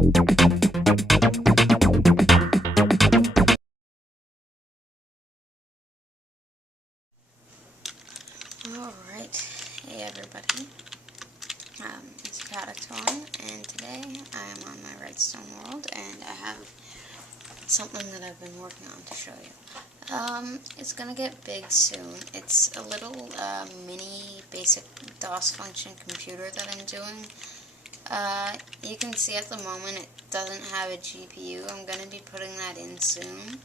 Alright, hey everybody, it's Patatone, and today I am on my Redstone world, and I have something that I've been working on to show you. It's gonna get big soon. It's a little mini basic DOS function computer that I'm doing. You can see at the moment it doesn't have a GPU. I'm gonna be putting that in soon,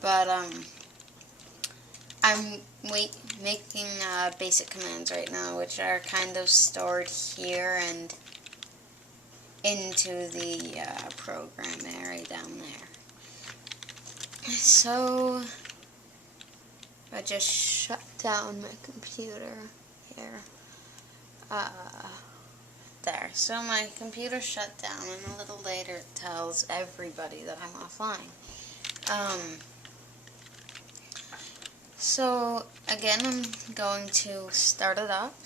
but I'm making basic commands right now, which are kind of stored here and into the program area down there. So I just shut down my computer here. There. So my computer shut down, and a little later it tells everybody that I'm offline. So again, I'm going to start it up,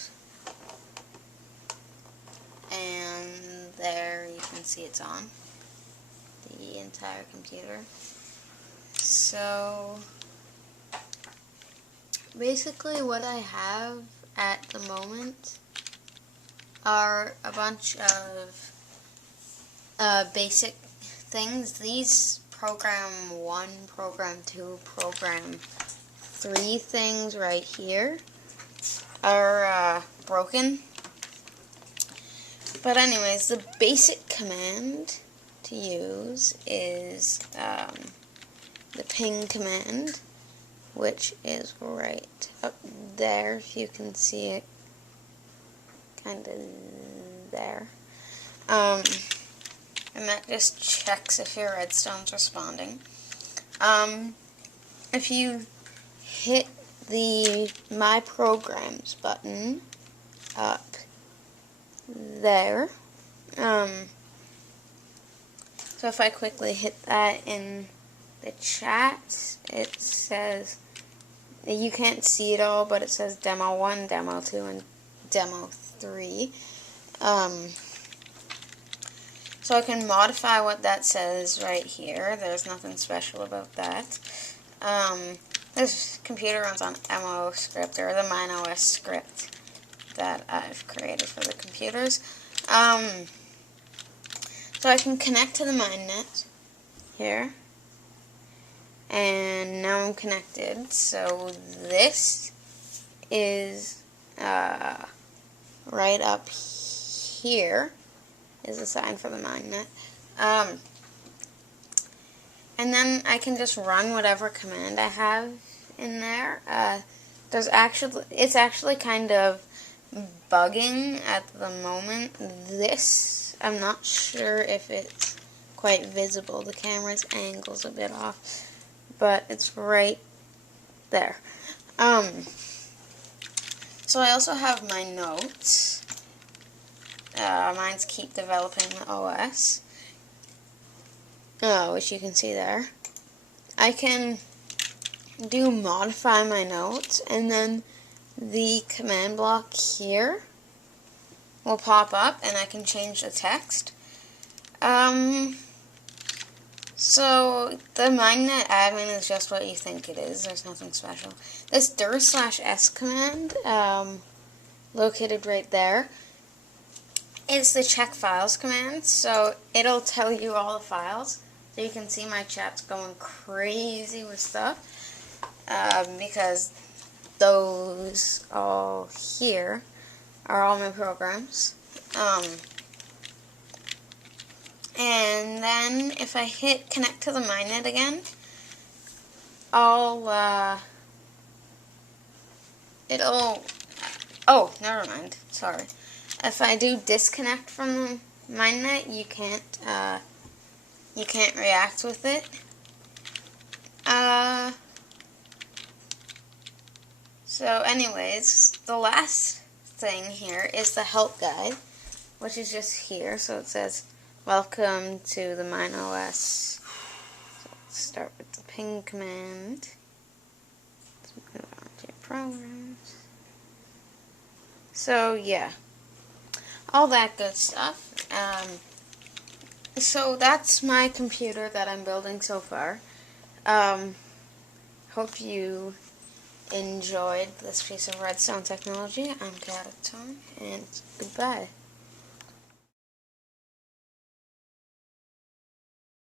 and there you can see it's on the entire computer. So basically what I have at the moment are a bunch of basic things. These program 1, program 2, program 3 things right here are broken. But anyways, the basic command to use is the ping command, which is right up there, if you can see it, kind of there. And that just checks if your redstone's responding. If you hit the My Programs button up there, so if I quickly hit that in the chat, it says, you can't see it all, but it says Demo 1, Demo 2, and Demo 3. So I can modify what that says right here. There's nothing special about that. This computer runs on MOScript, or the MineOS script that I've created for the computers. So I can connect to the MineNet here, and now I'm connected. So this is right up here is a sign for the MineNet. And then I can just run whatever command I have in there. It's actually kind of bugging at the moment. This, I'm not sure if it's quite visible. The camera's angle's a bit off, but it's right there. So I also have my notes. Mine's keep developing the OS, which you can see there. I can do modify my notes, and then the command block here will pop up, and I can change the text. So the MineNet admin is just what you think it is. There's nothing special. This dir/s command, located right there, is the check files command. So it'll tell you all the files. So you can see my chat's going crazy with stuff, because those all here are all my programs. And then if I hit connect to the MineNet again, oh, never mind, sorry. If I do disconnect from the MineNet, you can't react with it. So anyways, the last thing here is the help guide, which is just here. So it says, welcome to the MineOS. So let's start with the ping command. Let's move on to your programs. So yeah, all that good stuff. So that's my computer that I'm building so far. Hope you enjoyed this piece of redstone technology. I'm Chaotic Tone, and goodbye.